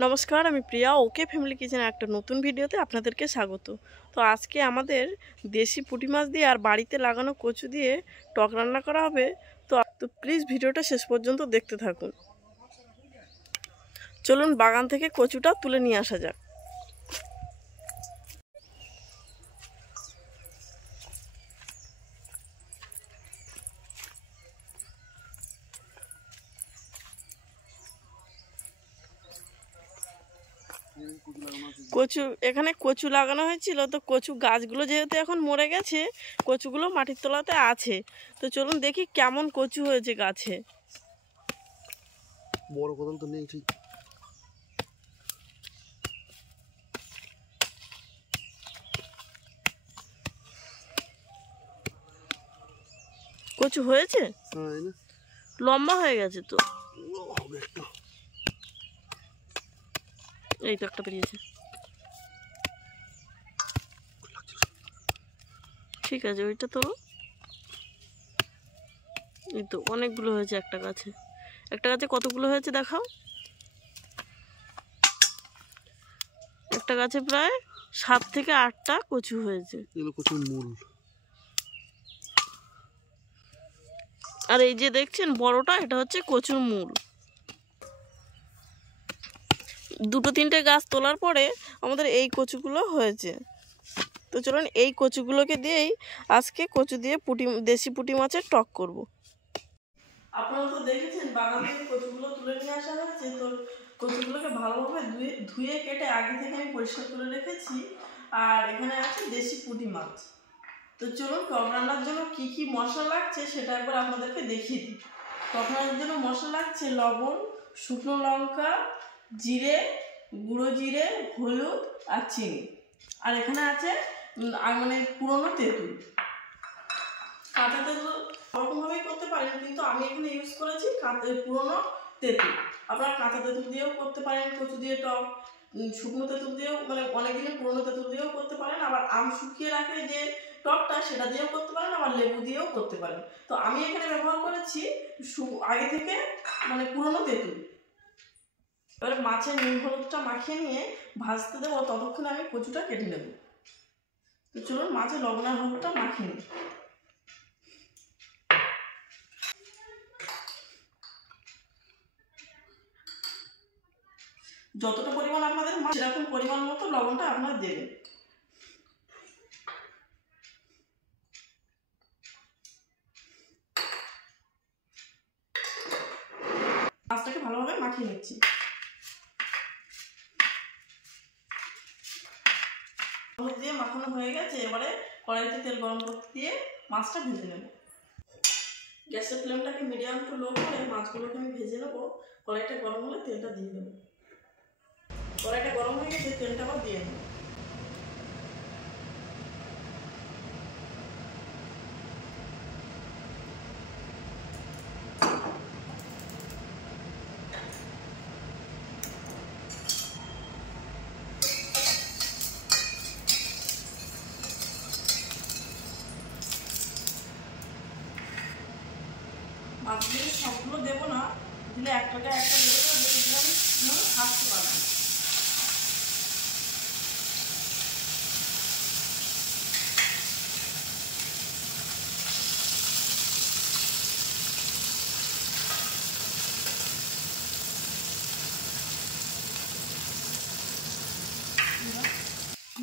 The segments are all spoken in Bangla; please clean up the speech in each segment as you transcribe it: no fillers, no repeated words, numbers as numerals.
নমস্কার, আমি প্রিয়া। ওকে ফ্যামিলি কিচেনে একটা নতুন ভিডিওতে আপনাদেরকে স্বাগত। তো আজকে আমাদের দেশি পুঁটি মাছ দিয়ে আর বাড়িতে লাগানো কচু দিয়ে টক রান্না করা হবে। তো প্লিজ ভিডিওটা শেষ পর্যন্ত দেখতে থাকুন। চলুন বাগান থেকে কচুটা তুলে নিয়ে আসা যাক। এখানে কচু লাগানো হয়েছিল, তো কচু গাছগুলো যেহেতু এখন মরে গেছে, কচুগুলো মাটির তলাতে আছে। তো চলুন দেখি কেমন কচু হয়েছে গাছে। বড় কোদাল তো নেই ঠিক। কচু হয়েছে, লম্বা হয়ে গেছে তো। এই তো একটা বেরিয়েছে। ঠিক আছে, ওইটা তো এই তো অনেকগুলো হয়েছে একটা গাছে। একটা গাছে কতগুলো হয়েছে দেখাও। একটা গাছে প্রায় 7 থেকে 8টা কচু হয়েছে। কচুর মূল। আর এই যে দেখছেন বড়টা, এটা হচ্ছে কচুর মূল। 2-3টে গাছ তোলার পরে আমাদের এই কচুগুলো হয়েছে। তো চলুন এই কচুগুলোকে দিয়েই আজকে কচু দিয়ে দেশি পুঁটি মাছের টক করব। আপনারা তো দেখেছেন বাগান থেকে কচুগুলো তুলে নিয়ে আসা হয়েছে। তো কচুগুলোকে ভালোভাবে ধুয়ে কেটে আগে থেকে আমি পরিষ্কার করে রেখেছি। আর এখানে আছে দেশি পুঁটি মাছ। তো চলুন টক রান্নার জন্য কী কী মশলা লাগছে সেটা একবার আপনাদেরকে দেখিয়ে দিই। টক রান্নার জন্য মশলা লাগছে লবণ, শুকনো লঙ্কা, জিরে, গুঁড়ো জিরে, হলুদ আর চিনি। আর এখানে আছে মানে পুরনো তেঁতুল। কাঁচা তেঁতুল ওরকমভাবেই করতে পারেন, কিন্তু আমি এখানে ইউজ করেছি পুরনো তেঁতুল। আপনারা কাঁচা তেঁতুল দিয়েও করতে পারেন কচু দিয়ে টক, শুকনো তেঁতুল দিয়েও, মানে অনেকদিনের পুরনো তেঁতুল দিয়েও করতে পারেন। আবার আম শুকিয়ে রাখে যে টকটা, সেটা দিয়েও করতে পারেন, আবার লেবু দিয়েও করতে পারেন। তো আমি এখানে ব্যবহার করেছি আগে থেকে মানে পুরনো তেঁতুল। এবার মাছের নুন হলুদটা মাখিয়ে নিয়ে ভাজতে দেবো, ততক্ষণে আমি কচুটা কেটে নেব। তো চলুন মাছের লবণ আর হলুদটা মাখিয়ে নিই। যতটা পরিমাণ আপনাদের মাছ, সেরকম পরিমাণ মতো লবণটা আপনারা দেবেন। মাছটাকে ভালোভাবে মাখিয়ে নিচ্ছি। হলুদ দিয়ে মাখানো হয়ে গেছে। এবারে কড়াইতে তেল গরম করতে দিয়ে মাছটা ভেজে নেব। গ্যাসের ফ্লেমটাকে মিডিয়াম টু লো করে মাছগুলোকে আমি ভেজে নেব। কড়াইটা গরম হলে তেলটা দিয়ে দেবো। কড়াইটা গরম হয়ে গেছে, তেলটা আবার দিয়ে নেব। মাছগুলো সবগুলো দেবো না, দিলে একটাকে একটা দেবো না, যেগুলো আমি থাকতে পারবো।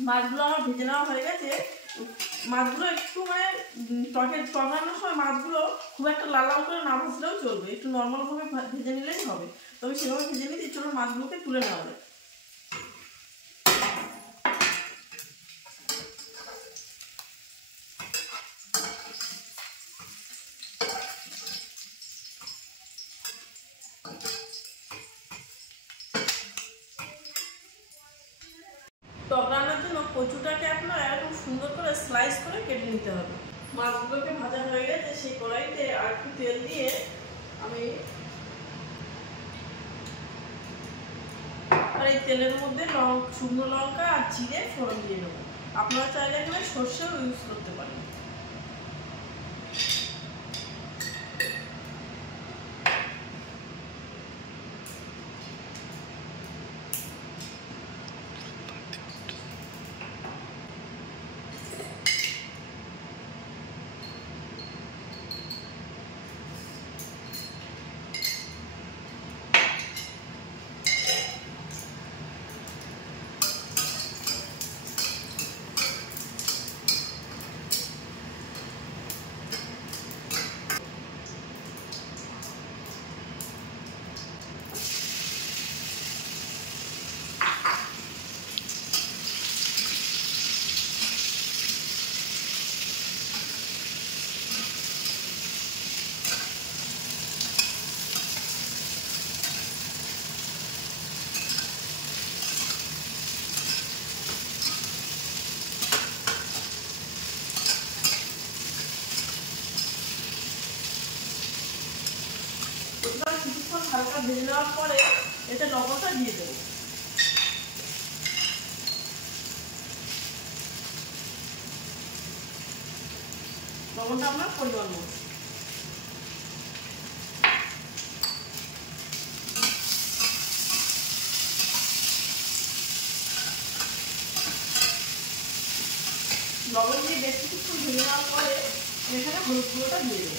মাছগুলো আমার ভেজে নেওয়া হয়ে গেছে। মাছগুলো একটু মানে টক রান্নার সময় মাছগুলো খুব একটা লাল লাল করে না ভাজলেও চলবে, একটু নর্মালভাবে ভেজে নিলেই হবে। তবে সেভাবে ভেজে নিতে চলো মাছগুলোকে তুলে নেওয়া যায়। টক রান্নার জন্য কচুটাকে আপনারা এরকম সুন্দর করে স্লাইস করে কেটে নিতে হবে। মাছগুলোকে ভাজা হয়ে গেছে, সেই কড়াইতে আর একটু তেল দিয়ে আমি আর এই তেলের মধ্যে শুকনো লঙ্কা আর জিরে ফোড়ন দিয়ে নেবো। আপনারা চাইলে এখানে সর্ষেও ইউজ করতে পারেন। ভেজে নেওয়ার পরে এতে লবণটা দিয়ে দেবো। লবণটা আপনার পরিমাণ মতো। লবণ দিয়ে বেশ কিছুক্ষণ ভেজে নেওয়ার পরে এখানে হলুদ গুঁড়োটা দিয়ে দেবো।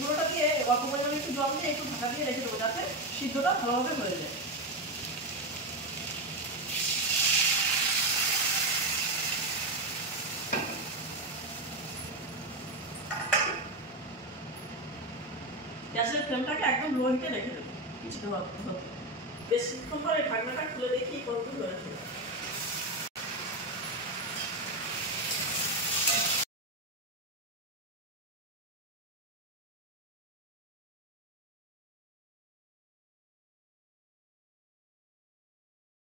গুঁড়োটা দিয়ে অল্প পরিমাণে একটু জল দিয়ে একটু ঢাকা দিয়ে রেখে দেবো যাতে সিদ্ধটা ভালোভাবে হয়ে যায়। গ্যাসের ফ্লেমটাকে একদম লো হিটে রেখে দেবো কিছুটা হতে। বেশিক্ষণ পরে ঢাকনাটা খুলে দেখি কতদূর হয়েছে।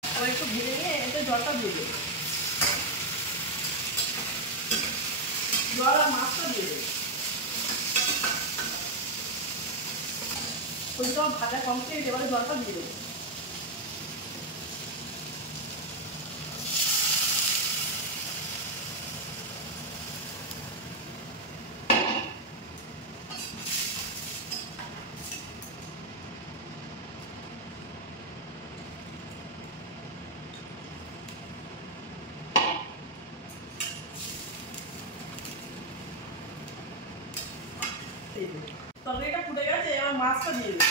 আর একটু ভেজে নিয়ে এতে জলটা দিয়ে দেবো। জল আর মাছটা দিয়ে দেবো। ওইটা ভাজা কমপ্লিট, এবারে জলটা দিয়ে দেবো। তরকারিটা ফুটে গেছে, এবার মাছটা দিয়ে দেবো।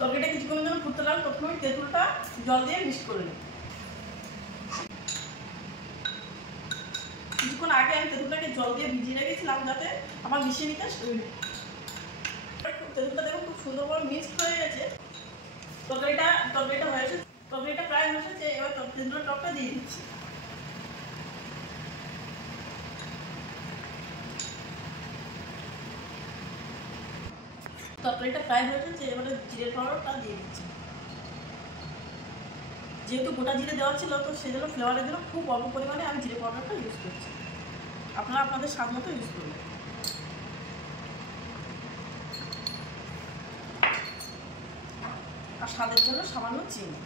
তরকারিটা কিছুক্ষণের জন্য ফুটতে লাগবে, প্রথমে তেঁতুলটা জল দিয়ে মিক্স করে নেব। কিছুক্ষণ আগে আমি তেঁতুলটাকে জল দিয়ে ভিজিয়ে রেখেছিলাম যাতে আমার মিশিয়ে নিতে। তেঁতুলটা দেখুন খুব সুন্দর করে মিক্সড হয়ে গেছে। তরকারিটা হয়েছে, তরকারিটা প্রায় হয়েছে। এবার তেঁতুলের টকটা দিয়ে দিচ্ছি। তরকারিটা প্রায় হয়েছে, এবারে জিরে পাউডারটা দিয়ে দিচ্ছি। যেহেতু গোটা জিরে দেওয়া ছিল তো সেজন্য ফ্লেভারের জন্য খুব অল্প পরিমাণে আমি জিরে পাউডারটা ইউজ করছি। আপনারা আপনাদের স্বাদ মতো ইউজ করবেন। আর স্বাদের জন্য সামান্য চিনি।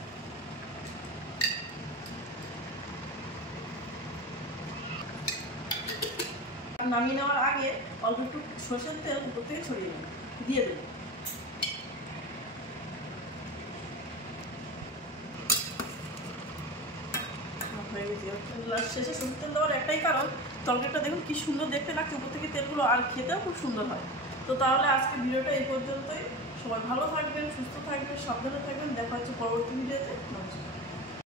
নামিয়ে নেওয়ার আগে অল্প একটু সরষের তেল উপর থেকে ছড়িয়ে দিয়ে দেবো। শেষে সরষের তেল দেওয়ার একটাই কারণ, তরকারিটা দেখুন কি সুন্দর দেখতে লাগছে উপর থেকে তেলগুলো, আর খেতেও খুব সুন্দর হয়। তো তাহলে আজকে ভিডিওটা এই পর্যন্তই। সবাই ভালো থাকবেন, সুস্থ থাকবেন, সাবধানে থাকবেন। দেখা হচ্ছে পরবর্তী ভিডিওতে। নমস্কার।